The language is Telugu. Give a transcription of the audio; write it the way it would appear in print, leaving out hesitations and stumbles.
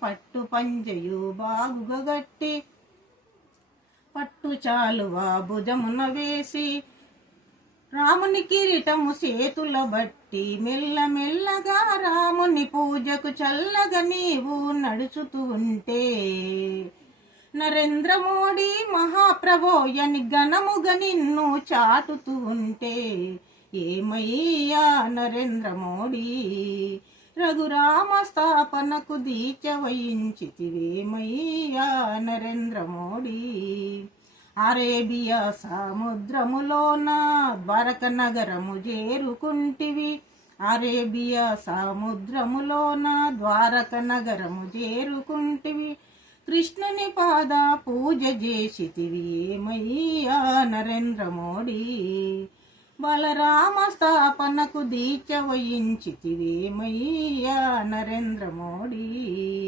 పట్టు పంజయు బాగుగట్టి పట్టు చాలువా భుజమున వేసి రాముని కిరీటము చేతుల బట్టి మెల్లమెల్లగా రాముని పూజకు చల్లగా నీవు నడుచుతూ ఉంటే నరేంద్ర మోడీ మహాప్రభోయని ఘనముగా నిన్ను చాటుతూ ఉంటే ఏమయ్యా నరేంద్ర మోడీ రఘురామ స్థాపనకు దీక్ష వహించితివేమయ్యా నరేంద్ర మోడీ అరేబియా సముద్రములోన ద్వారక నగరము చేరుకుంటివి అరేబియా సముద్రములోన ద్వారక నగరము చేరుకుంటివి కృష్ణుని పాద పూజ చేసితివి ఏమయ్యా నరేంద్ర మోడీ బలరామ స్థాపనకు దీక్ష వహించితివేమయ్యా నరేంద్ర మోడీ